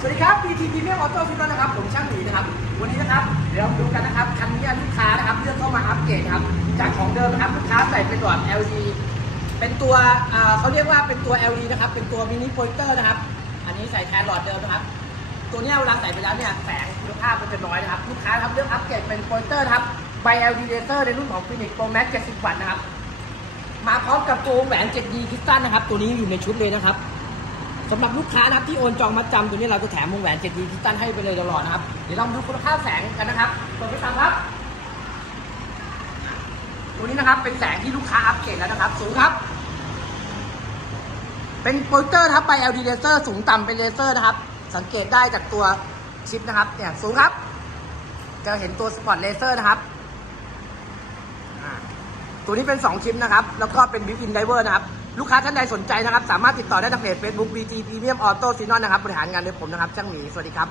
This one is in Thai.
สวัสดีครับ BT Premium Auto f i t นะครับ ผมช่างหมีนะครับ วันนี้นะครับ เดี๋ยวเราดูกันนะครับ คันนี้ลูกค้านะครับเลือกเข้ามาอัปเกรดครับ จากของเดิมนะครับ ลูกค้าใส่เป็นหลอด LED เป็นตัวเขาเรียกว่าเป็นตัว LED นะครับ เป็นตัวมินิโปรเตอร์นะครับ อันนี้ใส่แทนหลอดเดิมนะครับ ตัวเนี้ยเวลาใส่ไปแล้วเนี่ย แสงคุณภาพมันจะน้อยนะครับ ลูกค้าครับเลือกอัปเกรดเป็นโปรเตอร์ครับไบ LED laser ในรุ่นของ Phoenix Pro Max 70 วัตต์นะครับ มาพร้อมกับตัวแหวน 7D คริสตัลนะครับ ตัวนี้อยู่ในชุดเลยนะครับ สำหรับลูกค้านะครับที่โอนจองมัดจำตัวนี้เราจะแถมวงแหวน 7D คริสตัลให้ไปเลยตลอดนะครับ เดี๋ยวเรามาดูคุณภาพแสงกันนะครับเปิดไปตามครับ ตัวนี้นะครับเป็นแสงที่ลูกค้าอัปเกรดแล้วนะครับ สูงครับ เป็นโปรเจคเตอร์นะครับไป LED เลเซอร์สูงต่ำเป็นเลเซอร์นะครับ สังเกตได้จากตัวชิปนะครับ เนี่ยสูงครับ จะเห็นตัวสปอตเลเซอร์นะครับ ตัวนี้เป็น 2 ชิปนะครับ แล้วก็เป็นบิวอินไดเวอร์นะครับ ลูกค้าท่านใดสนใจนะครับ สามารถติดต่อได้ทางเพจ Facebook BT Premium Auto s i n o n นะครับ บริหารงานโดยผมนะครับ ช่างหมี สวัสดีครับ